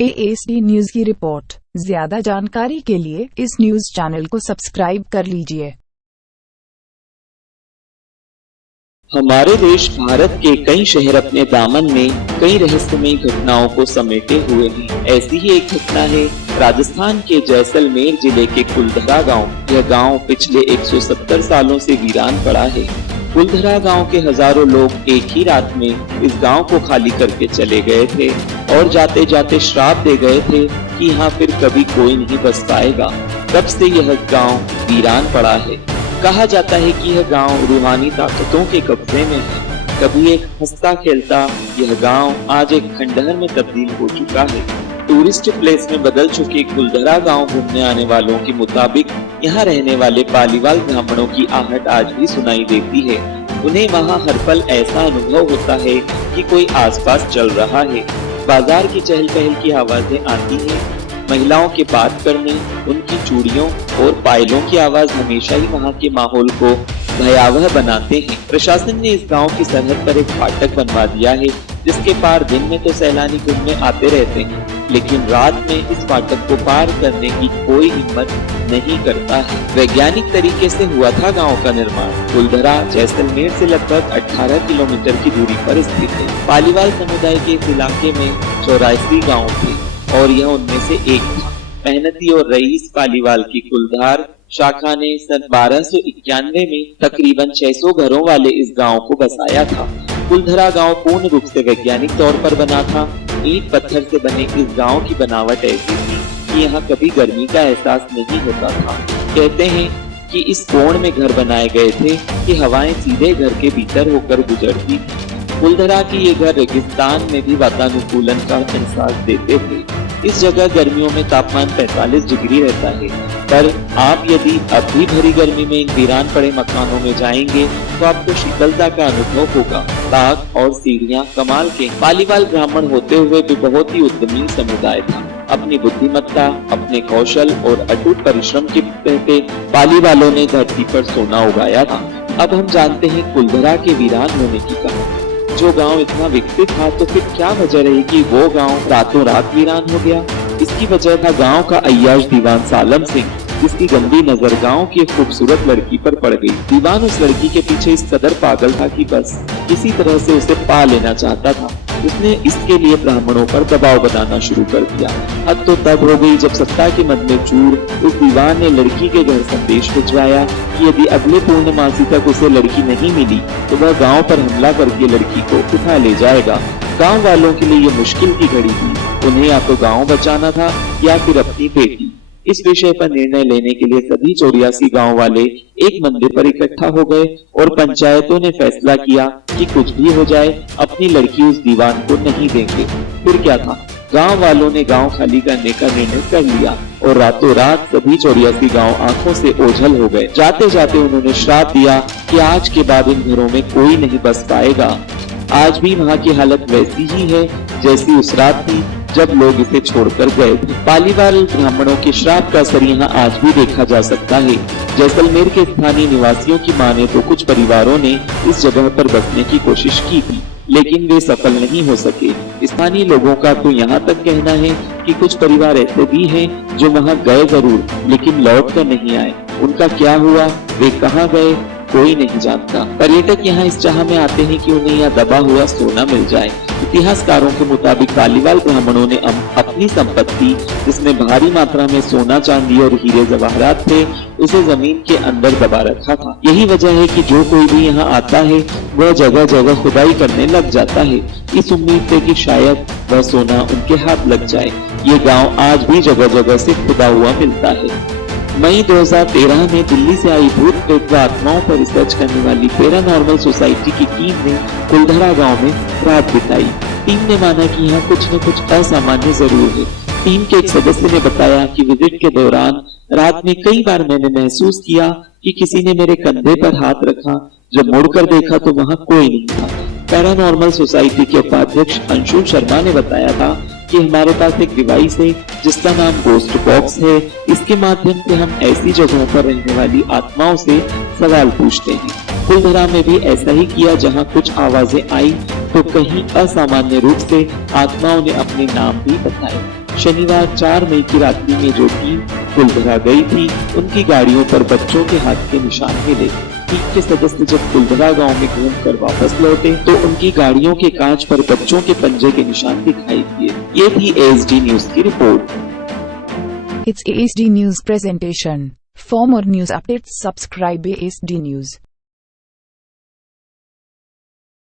AAC news की report. ज्यादा जानकारी के लिए इस न्यूज चैनल को सब्सक्राइब कर लीजिए। हमारे देश भारत के कई शहर अपने दामन में कई रहस्यमयी घटनाओं को समेटे हुए हैं। ऐसी ही एक घटना है राजस्थान के जैसलमेर जिले के कुलधरा गांव। यह गांव पिछले 170 सालों से वीरान पड़ा है। कुलधरा गांव के हजारों लोग एक ही रात में इस गांव को खाली करके चले गए थे और जाते जाते श्राप दे गए थे कि यहाँ फिर कभी कोई नहीं बस पाएगा। तब से यह गांव वीरान पड़ा है। कहा जाता है कि यह गांव रूहानी ताकतों के कब्जे में है। कभी एक हंसता खेलता यह गांव आज एक खंडहर में तब्दील हो चुका है। टूरिस्ट प्लेस में बदल चुके कुलधरा गांव घूमने आने वालों के मुताबिक यहाँ रहने वाले पालीवाल ब्राह्मणों की आहट आज भी सुनाई देती है। उन्हें वहाँ हर पल ऐसा अनुभव होता है कि कोई आसपास चल रहा है। बाजार की चहल पहल की आवाजें आती हैं। महिलाओं के बात करने, उनकी चूड़ियों और पायलों की आवाज हमेशा ही वहाँ के माहौल को भयावह बनाते हैं। प्रशासन ने इस गांव की सरहद पर एक फाटक बनवा दिया है, जिसके पार दिन में तो सैलानी घूमने आते रहते हैं, लेकिन रात में इस फाटक को पार करने की कोई हिम्मत नहीं करता है। वैज्ञानिक तरीके से हुआ था गांव का निर्माण। कुलधरा जैसलमेर से लगभग 18 किलोमीटर की दूरी पर स्थित है। पालीवाल समुदाय के इस इलाके में 84 गाँव थे और यह उनमें से एक था। मेहनती और रईस पालीवाल की कुलधार शाखा ने सन 1291 में तकरीबन 600 घरों वाले इस गांव को बसाया था। कुलधरा गांव पूर्ण रूप से वैज्ञानिक तौर पर बना था। ईंट पत्थर से बने इस गांव की बनावट ऐसी थी कि यहाँ कभी गर्मी का एहसास नहीं होता था। कहते हैं कि इस कोण में घर बनाए गए थे कि हवाएं सीधे घर के भीतर होकर गुजरती थी। कुलधरा की ये घर रेगिस्तान में भी वातानुकूलन का एहसास देते थे। इस जगह गर्मियों में तापमान 45 डिग्री रहता है, पर आप यदि अब भी भरी गर्मी में इन वीरान पड़े मकानों में जाएंगे तो आपको शीतलता का अनुभव होगा। ताक और सीढ़ियाँ कमाल के। पालीवाल ब्राह्मण होते हुए भी बहुत ही उद्यमी समुदाय था। अपनी बुद्धिमत्ता, अपने कौशल और अटूट परिश्रम के बदौलत पालीवालों ने धरती पर सोना उगाया था। अब हम जानते हैं कुलधरा के वीरान होने की कहानी। जो गांव इतना विकसित था तो फिर क्या वजह रही कि वो गांव रातों रात वीरान हो गया? इसकी वजह था गांव का अय्याश दीवान सालम सिंह, जिसकी गंदी नजर गांव की एक खूबसूरत लड़की पर पड़ गई। दीवान उस लड़की के पीछे इस कदर पागल था कि बस किसी तरह से उसे पा लेना चाहता था। उसने इसके लिए ब्राह्मणों पर दबाव बनाना शुरू कर दिया। हद तो तब हो गई जब सत्ता के मद में चूर उस दीवान ने लड़की के घर संदेश भिजवाया कि यदि अगले पूर्णमासी तक उसे लड़की नहीं मिली तो वह गांव पर हमला करके लड़की को उठा ले जाएगा। गांव वालों के लिए ये मुश्किल की घड़ी थी। उन्हें या तो गांव बचाना था या फिर अपनी बेटी। इस विषय पर निर्णय लेने के लिए सभी 84 गांव वाले एक मंदिर पर इकट्ठा हो गए और पंचायतों ने फैसला किया कि कुछ भी हो जाए अपनी लड़की उस दीवान को नहीं देंगे। फिर क्या था, गांव वालों ने गांव खाली करने का निर्णय कर लिया और रातों रात सभी 84 गांव आंखों से ओझल हो गए। जाते जाते उन्होंने श्राप दिया कि आज के बाद इन घरों में कोई नहीं बस पाएगा। आज भी वहाँ की हालत वैसी ही है जैसी उस रात थी जब लोग इसे छोड़कर गए थे। पालीवाल ब्राह्मणों के श्राप का असर यहाँ आज भी देखा जा सकता है। जैसलमेर के स्थानीय निवासियों की माने तो कुछ परिवारों ने इस जगह पर बसने की कोशिश की थी, लेकिन वे सफल नहीं हो सके। स्थानीय लोगों का तो यहाँ तक कहना है कि कुछ परिवार ऐसे भी हैं जो वहाँ गए जरूर लेकिन लौट कर नहीं आए। उनका क्या हुआ, वे कहाँ गए, कोई नहीं जानता। पर्यटक यहाँ इस चाह में आते हैं कि उन्हें यहाँ दबा हुआ सोना मिल जाए। इतिहासकारों के मुताबिक पालीवाल ब्राह्मणों ने अपनी संपत्ति, जिसमें भारी मात्रा में सोना, चांदी और हीरे जवाहरात थे, उसे जमीन के अंदर दबा रखा था। यही वजह है कि जो कोई भी यहाँ आता है वह जगह जगह खुदाई करने लग जाता है, इस उम्मीद से कि शायद वह सोना उनके हाथ लग जाए। ये गाँव आज भी जगह जगह से खुदा हुआ मिलता है। मई 2013 में दिल्ली से आई भूत प्रेत व आत्माओं पर रिसर्च करने वाली पैरानॉर्मल सोसाइटी की टीम ने कुलधरा गांव में रात बिताई। टीम ने माना कि यहाँ कुछ न कुछ असामान्य जरूर है। टीम के एक सदस्य ने बताया कि विजिट के दौरान रात में कई बार मैंने महसूस किया कि किसी ने मेरे कंधे पर हाथ रखा। जब मुड़कर देखा तो वहाँ कोई नहीं था। पैरानॉर्मल सोसाइटी के उपाध्यक्ष अंशुल शर्मा ने बताया था कि हमारे पास एक डिवाइस है जिसका नाम गोस्ट बॉक्स है। इसके माध्यम से हम ऐसी जगहों पर रहने वाली आत्माओं से सवाल पूछते हैं। कुलधरा में भी ऐसा ही किया। जहाँ कुछ आवाजें आई तो कहीं असामान्य रूप से आत्माओं ने अपने नाम भी बताए। शनिवार 4 मई की रात्रि में जो टीम कुलधरा गई थी, उनकी गाड़ियों पर बच्चों के हाथ के निशान मिले। टीम के सदस्य जब कुलधरा गांव में घूमकर वापस लौटे तो उनकी गाड़ियों के कांच पर बच्चों के पंजे के निशान दिखाई दिए। ये थी ASD न्यूज की report. It's ASD News presentation. For more news updates, subscribe ASD News.